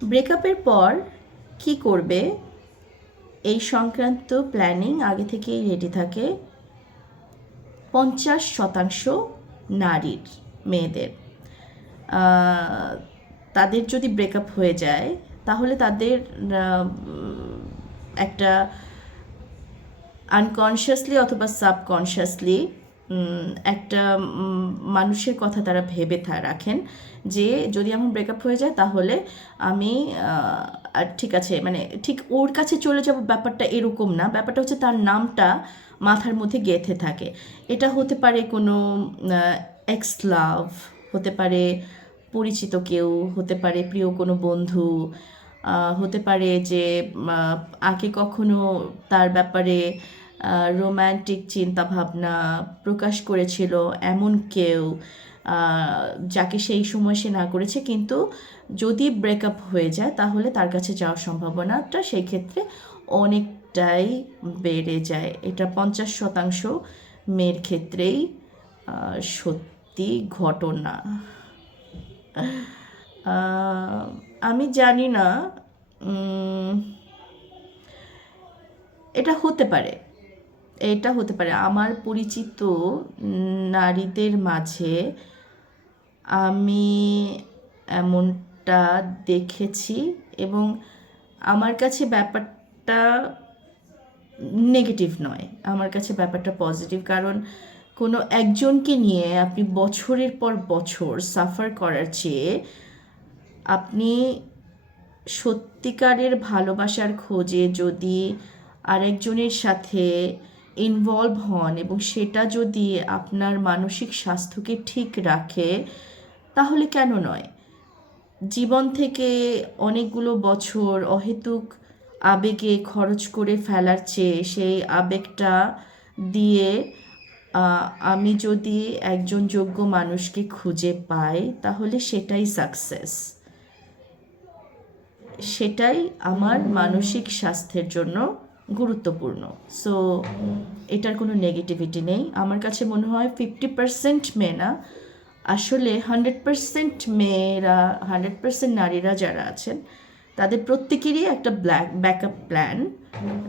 ব্রেকআপের পর কি করবে? এই সংক্রান্ত প্ল্যানিং আগে থেকেই রেডি থাকে পঞ্চাশ শতাংশ নারীর মেয়েদের। তাদের যদি ব্রেকআপ হয়ে যায়, তাহলে তাদের একটা আনকনশিয়াসলি অথবা সাবকনশিয়াসলি একটা মানুষের কথা তারা ভেবে থা, রাখেন যে যদি আমার ব্রেকআপ হয়ে যায় তাহলে আমি ঠিক আছে মানে ঠিক ওর কাছে চলে যাব ব্যাপারটা এরকম না। ব্যাপারটা হচ্ছে তার নামটা মাথার মধ্যে গেঁথে থাকে। এটা হতে পারে কোনো এক্স লাভ হতে পারে পরিচিত কেউ, হতে পারে প্রিয় কোনো বন্ধু হতে পারে যে আগে কখনো তার ব্যাপারে রোম্যান্টিক চিন্তা ভাবনা প্রকাশ করেছিল এমন কেউ যাকে সেই সময় সে না করেছে। কিন্তু যদি ব্রেকআপ হয়ে যায়, তাহলে তার কাছে যাওয়ার সম্ভাবনাটা সেই ক্ষেত্রে অনেকটাই বেড়ে যায়। এটা পঞ্চাশ শতাংশ মেয়ের ক্ষেত্রেই সত্যি ঘটনা। আমি জানি না এটা হতে পারে। এটা হতে পারে। আমার পরিচিত নারীদের মাঝে আমি এমনটা দেখেছি এবং আমার কাছে ব্যাপারটা নেগেটিভ নয়। আমার কাছে ব্যাপারটা পজিটিভ কারণ কোনো একজনকে নিয়ে আপনি বছরের পর বছর সাফার করার চেয়ে আপনি সত্যিকারের ভালোবাসার খোঁজে যদি আরেকজনের সাথে ইনভলভ হন এবং সেটা যদি আপনার মানসিক স্বাস্থ্যকে ঠিক রাখে, তাহলে কেন নয়? জীবন থেকে অনেকগুলো বছর অহেতুক আবেগে খরচ করে ফেলার চেয়ে সেই আবেগটা দিয়ে আমি যদি একজন যোগ্য মানুষকে খুঁজে পাই, তাহলে সেটাই সাকসেস সেটাই আমার মানসিক স্বাস্থ্যের জন্য গুরুত্বপূর্ণ। সো এটার কোনো নেগেটিভিটি নেই। আমার কাছে মনে হয় ফিফটি পার্সেন্ট মেয়ে না আসলে হান্ড্রেড পার্সেন্ট মেয়েরা হান্ড্রেড পার্সেন্ট নারীরা যারা আছেন, তাদের প্রত্যেকেরই একটা ব্ল্যাক ব্যাকআপ প্ল্যান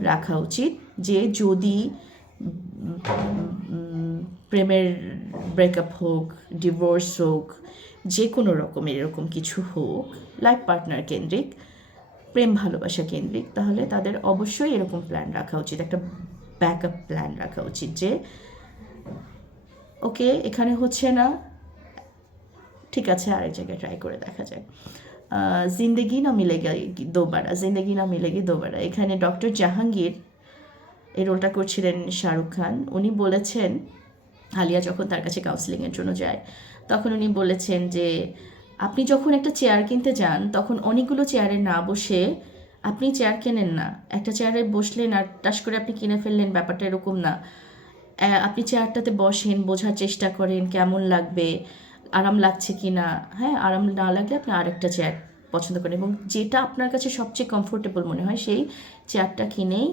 রাখা উচিত যে যদি প্রেমের ব্রেকআপ হোক ডিভোর্স হোক, যে কোনো রকমের এরকম কিছু হোক লাইফ পার্টনার কেন্দ্রিক প্রেম ভালোবাসা কেন্দ্রিক তাহলে তাদের অবশ্যই এরকম প্ল্যান রাখা উচিত একটা ব্যাকআপ প্ল্যান রাখা উচিত যে ওকে এখানে হচ্ছে না ঠিক আছে আরেক জায়গায় ট্রাই করে দেখা আহ, জিন্দেগি না মিলেগি দোবারা? জিন্দেগি না মিলে মিলেগি দোবারা? এখানে ডক্টর জাহাঙ্গীর এই রোলটা করছিলেন শাহরুখ খান। উনি বলেছেন আলিয়া যখন তার কাছে কাউন্সিলিংয়ের জন্য যায় তখন উনি বলেছেন যে আপনি যখন একটা চেয়ার কিনতে যান, তখন অনেকগুলো চেয়ারে না বসে আপনি চেয়ার কেনেন না। একটা চেয়ারে বসলেন আর টাস করে আপনি কিনে ফেললেন, ব্যাপারটা এরকম না। আপনি চেয়ারটাতে বসেন, বোঝার চেষ্টা করেন কেমন লাগবে, আরাম লাগছে কি না হ্যাঁ আরাম না লাগলে আপনি আরেকটা চেয়ার পছন্দ করেন এবং যেটা আপনার কাছে সবচেয়ে কমফোর্টেবল মনে হয়, সেই চেয়ারটা কিনেই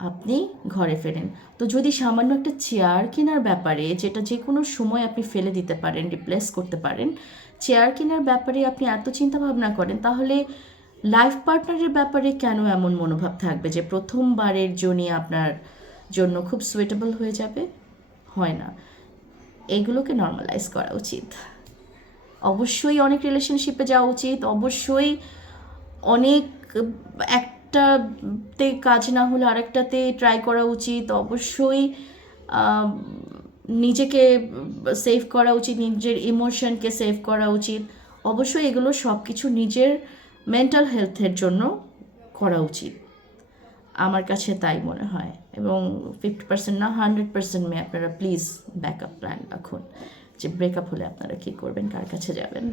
আপনি ঘরে ফেরেন। তো যদি সামান্য একটা চেয়ার কেনার ব্যাপারে, যেটা যে কোনো সময় আপনি ফেলে দিতে পারেন রিপ্লেস করতে পারেন চেয়ার কেনার ব্যাপারে আপনি এত চিন্তা ভাবনা করেন, তাহলে লাইফ পার্টনারের ব্যাপারে কেন এমন মনোভাব থাকবে যে প্রথমবারের জন্য আপনার জন্য খুব সুইটেবল হয়ে যাবে? হয় না। এগুলোকে নর্মালাইজ করা উচিত। অবশ্যই অনেক রিলেশনশিপে যাওয়া উচিত। অবশ্যই অনেক একটাতে কাজ না হলে আরেকটাতে ট্রাই করা উচিত। অবশ্যই নিজেকে সেভ করা উচিত, নিজের ইমোশনকে সেভ করা উচিত। অবশ্যই এগুলো সব কিছু নিজের মেন্টাল হেলথের জন্য করা উচিত। আমার কাছে তাই মনে হয়। এবং ফিফটি পার্সেন্ট না হান্ড্রেড পার্সেন্ট মেয়ে আপনারা প্লিজ ব্যাকআপ প্ল্যান রাখুন। যে ব্রেকআপ হলে আপনারা কী করবেন, কার কাছে যাবেন?